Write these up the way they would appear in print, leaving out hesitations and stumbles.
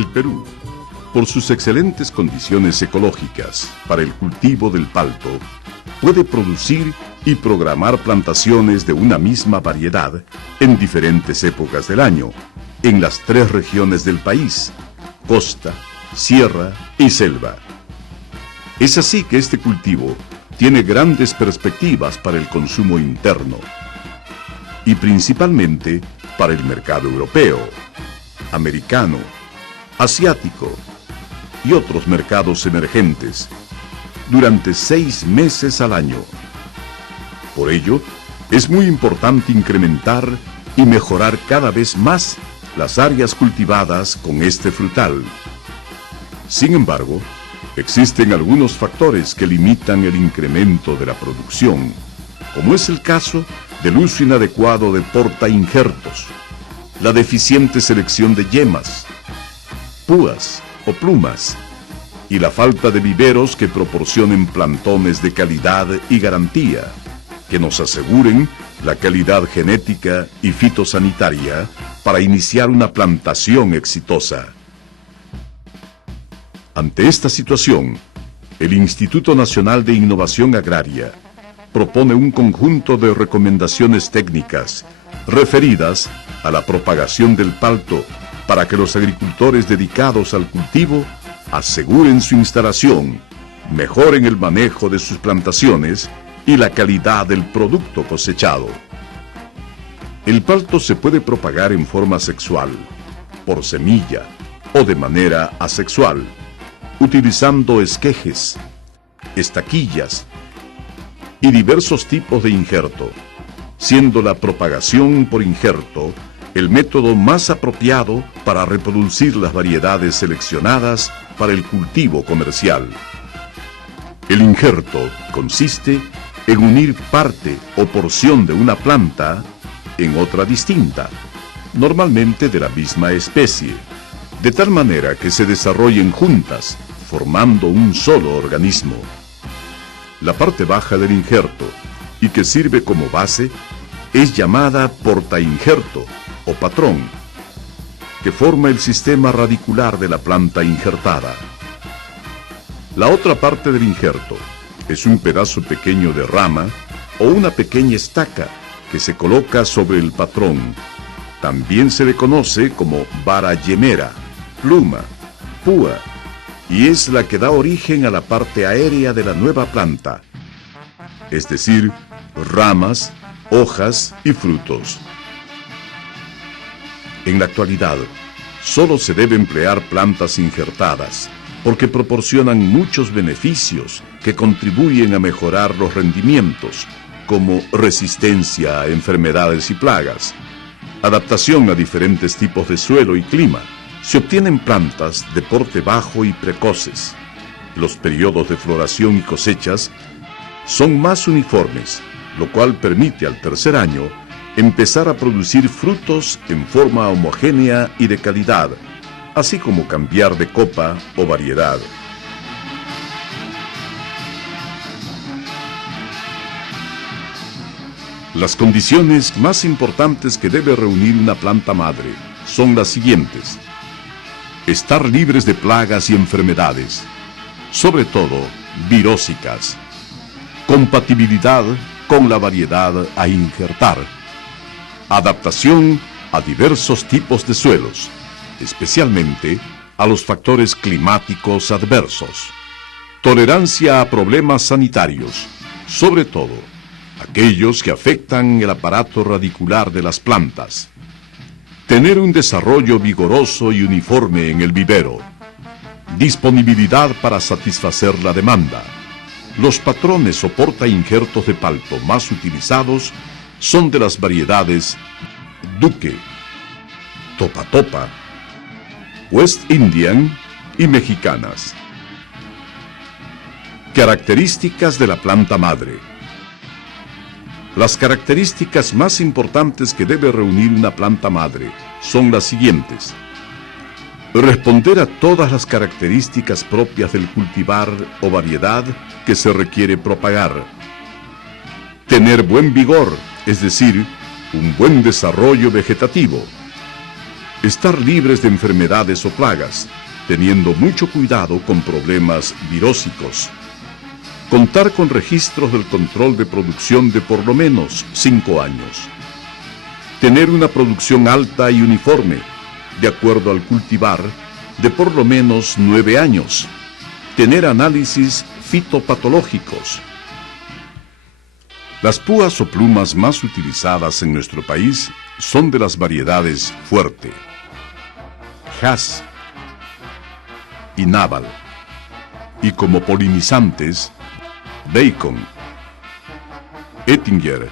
El Perú, por sus excelentes condiciones ecológicas para el cultivo del palto, puede producir y programar plantaciones de una misma variedad en diferentes épocas del año, en las 3 regiones del país: costa, sierra y selva. Es así que este cultivo tiene grandes perspectivas para el consumo interno y principalmente para el mercado europeo, americano, asiático y otros mercados emergentes durante 6 meses al año. Por ello, es muy importante incrementar y mejorar cada vez más las áreas cultivadas con este frutal. Sin embargo, existen algunos factores que limitan el incremento de la producción, como es el caso del uso inadecuado de portainjertos, la deficiente selección de yemas, púas o plumas, y la falta de viveros que proporcionen plantones de calidad y garantía, que nos aseguren la calidad genética y fitosanitaria para iniciar una plantación exitosa. Ante esta situación, el Instituto Nacional de Innovación Agraria propone un conjunto de recomendaciones técnicas referidas a la propagación del palto para que los agricultores dedicados al cultivo aseguren su instalación, mejoren el manejo de sus plantaciones y la calidad del producto cosechado. El palto se puede propagar en forma sexual, por semilla o de manera asexual, utilizando esquejes, estaquillas y diversos tipos de injerto, siendo la propagación por injerto el método más apropiado para reproducir las variedades seleccionadas para el cultivo comercial. El injerto consiste en unir parte o porción de una planta en otra distinta, normalmente de la misma especie, de tal manera que se desarrollen juntas, formando un solo organismo. La parte baja del injerto, y que sirve como base, es llamada portainjerto o patrón, que forma el sistema radicular de la planta injertada. La otra parte del injerto es un pedazo pequeño de rama o una pequeña estaca que se coloca sobre el patrón. También se le conoce como vara yemera, pluma, púa, y es la que da origen a la parte aérea de la nueva planta, es decir, ramas, hojas y frutos. En la actualidad, solo se debe emplear plantas injertadas, porque proporcionan muchos beneficios que contribuyen a mejorar los rendimientos, como resistencia a enfermedades y plagas, adaptación a diferentes tipos de suelo y clima. Se obtienen plantas de porte bajo y precoces. Los periodos de floración y cosechas son más uniformes, lo cual permite al tercer año empezar a producir frutos en forma homogénea y de calidad, así como cambiar de copa o variedad. Las condiciones más importantes que debe reunir una planta madre son las siguientes: estar libres de plagas y enfermedades, sobre todo virósicas, compatibilidad con la variedad a injertar, adaptación a diversos tipos de suelos, especialmente a los factores climáticos adversos, tolerancia a problemas sanitarios, sobre todo aquellos que afectan el aparato radicular de las plantas, tener un desarrollo vigoroso y uniforme en el vivero, disponibilidad para satisfacer la demanda. Los patrones o portainjertos de palto más utilizados son de las variedades Duque, Topa Topa, West Indian y mexicanas. Características de la planta madre. Las características más importantes que debe reunir una planta madre son las siguientes: responder a todas las características propias del cultivar o variedad que se requiere propagar, tener buen vigor, es decir, un buen desarrollo vegetativo, Estar libres de enfermedades o plagas, teniendo mucho cuidado con problemas virósicos. Contar con registros del control de producción de por lo menos 5 años. Tener una producción alta y uniforme, de acuerdo al cultivar, de por lo menos 9 años. Tener análisis fitopatológicos. Las púas o plumas más utilizadas en nuestro país son de las variedades Fuerte, Hass y Naval, y como polinizantes, Bacon, Ettinger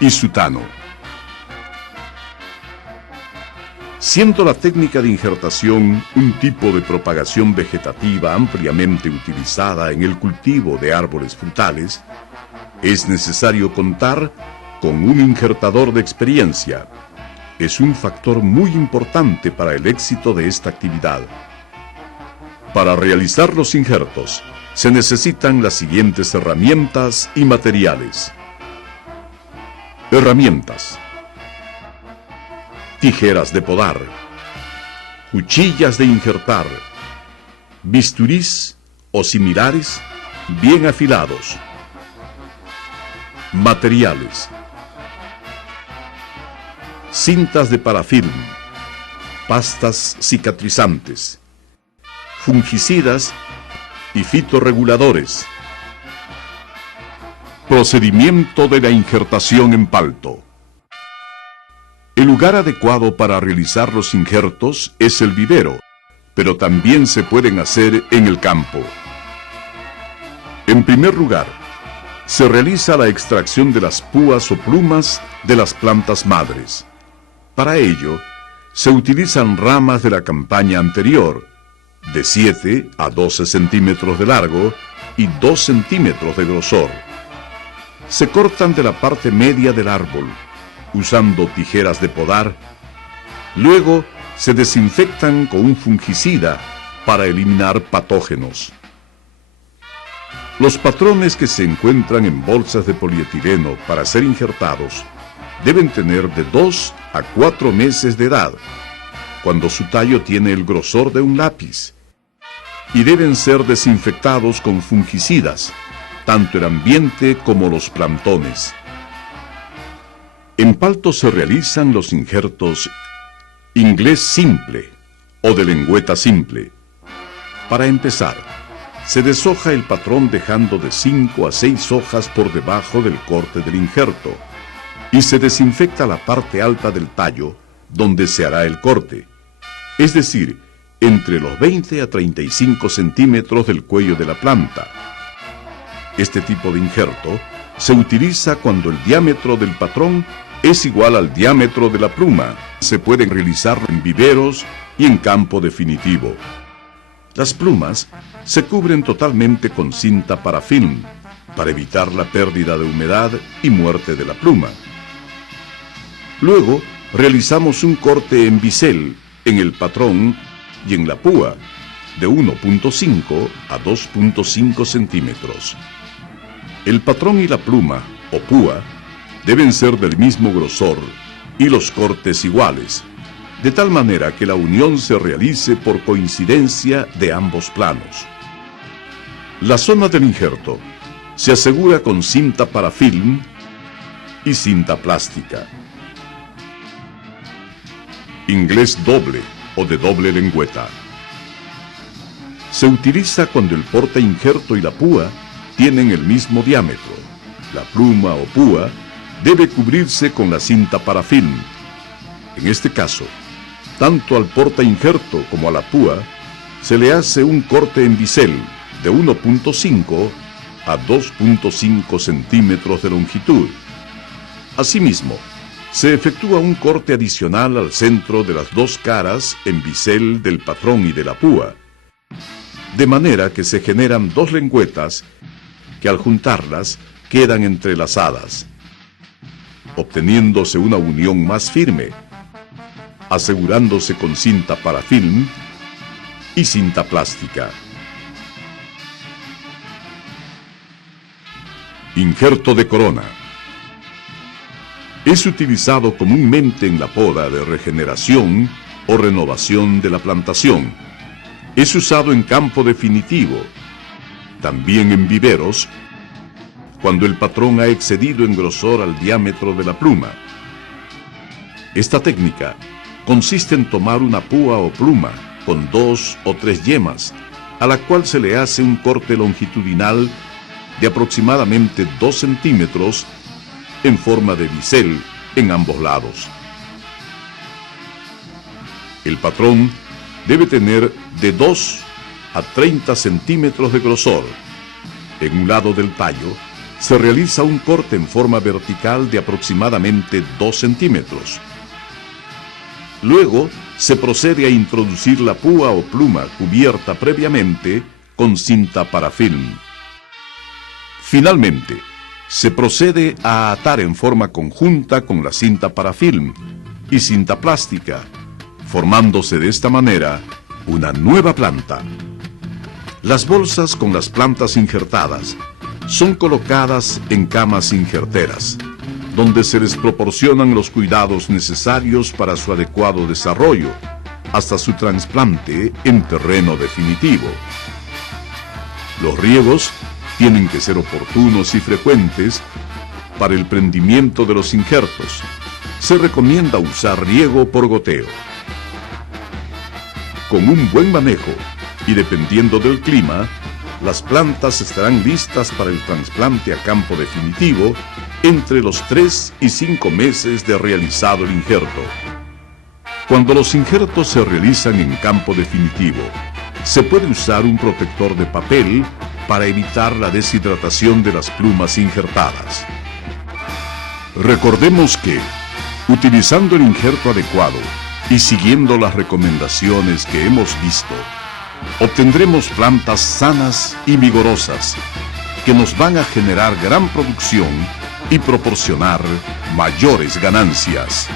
y Sutano. Siendo la técnica de injertación un tipo de propagación vegetativa ampliamente utilizada en el cultivo de árboles frutales, es necesario contar con un injertador de experiencia. Es un factor muy importante para el éxito de esta actividad. Para realizar los injertos, se necesitan las siguientes herramientas y materiales. Herramientas: tijeras de podar, cuchillas de injertar, bisturís o similares bien afilados. Materiales: cintas de parafilm, pastas cicatrizantes, fungicidas y fitorreguladores. Procedimiento de la injertación en palto. El lugar adecuado para realizar los injertos es el vivero, pero también se pueden hacer en el campo. En primer lugar, se realiza la extracción de las púas o plumas de las plantas madres. Para ello, se utilizan ramas de la campaña anterior, de 7 a 12 centímetros de largo y 2 centímetros de grosor. Se cortan de la parte media del árbol, usando tijeras de podar. Luego, se desinfectan con un fungicida para eliminar patógenos. Los patrones que se encuentran en bolsas de polietileno para ser injertados deben tener de 2 a 4 meses de edad, cuando su tallo tiene el grosor de un lápiz, y deben ser desinfectados con fungicidas, tanto el ambiente como los plantones. En palto se realizan los injertos inglés simple o de lengüeta simple. Para empezar, se deshoja el patrón dejando de 5 a 6 hojas por debajo del corte del injerto y se desinfecta la parte alta del tallo donde se hará el corte, es decir, entre los 20 a 35 centímetros del cuello de la planta. Este tipo de injerto se utiliza cuando el diámetro del patrón es igual al diámetro de la pluma. Se pueden realizar en viveros y en campo definitivo. Las plumas se cubren totalmente con cinta parafilm para evitar la pérdida de humedad y muerte de la pluma. Luego realizamos un corte en bisel en el patrón y en la púa de 1.5 a 2.5 centímetros. El patrón y la pluma o púa deben ser del mismo grosor y los cortes iguales, de tal manera que la unión se realice por coincidencia de ambos planos. La zona del injerto se asegura con cinta parafilm y cinta plástica. Inglés doble o de doble lengüeta. Se utiliza cuando el porta injerto y la púa tienen el mismo diámetro. La pluma o púa debe cubrirse con la cinta parafilm. En este caso, tanto al porta injerto como a la púa se le hace un corte en bisel de 1.5 a 2.5 centímetros de longitud. Asimismo, se efectúa un corte adicional al centro de las dos caras en bisel del patrón y de la púa, de manera que se generan dos lengüetas que al juntarlas quedan entrelazadas, obteniéndose una unión más firme, asegurándose con cinta parafilm y cinta plástica. Injerto de corona. Es utilizado comúnmente en la poda de regeneración o renovación de la plantación. Es usado en campo definitivo, también en viveros, cuando el patrón ha excedido en grosor al diámetro de la pluma. Esta técnica consiste en tomar una púa o pluma con 2 o 3 yemas, a la cual se le hace un corte longitudinal de aproximadamente 2 centímetros en forma de bisel en ambos lados. El patrón debe tener de 2 a 30 centímetros de grosor. En un lado del tallo se realiza un corte en forma vertical de aproximadamente 2 centímetros. Luego se procede a introducir la púa o pluma cubierta previamente con cinta parafilm. Finalmente, se procede a atar en forma conjunta con la cinta parafilm y cinta plástica, formándose de esta manera una nueva planta. Las bolsas con las plantas injertadas son colocadas en camas injerteras, donde se les proporcionan los cuidados necesarios para su adecuado desarrollo, hasta su trasplante en terreno definitivo. Los riegos tienen que ser oportunos y frecuentes para el prendimiento de los injertos. Se recomienda usar riego por goteo. Con un buen manejo y dependiendo del clima, las plantas estarán listas para el trasplante a campo definitivo entre los 3 y 5 meses de realizado el injerto. Cuando los injertos se realizan en campo definitivo, se puede usar un protector de papel para evitar la deshidratación de las plumas injertadas. Recordemos que, utilizando el injerto adecuado y siguiendo las recomendaciones que hemos visto, obtendremos plantas sanas y vigorosas que nos van a generar gran producción y proporcionar mayores ganancias.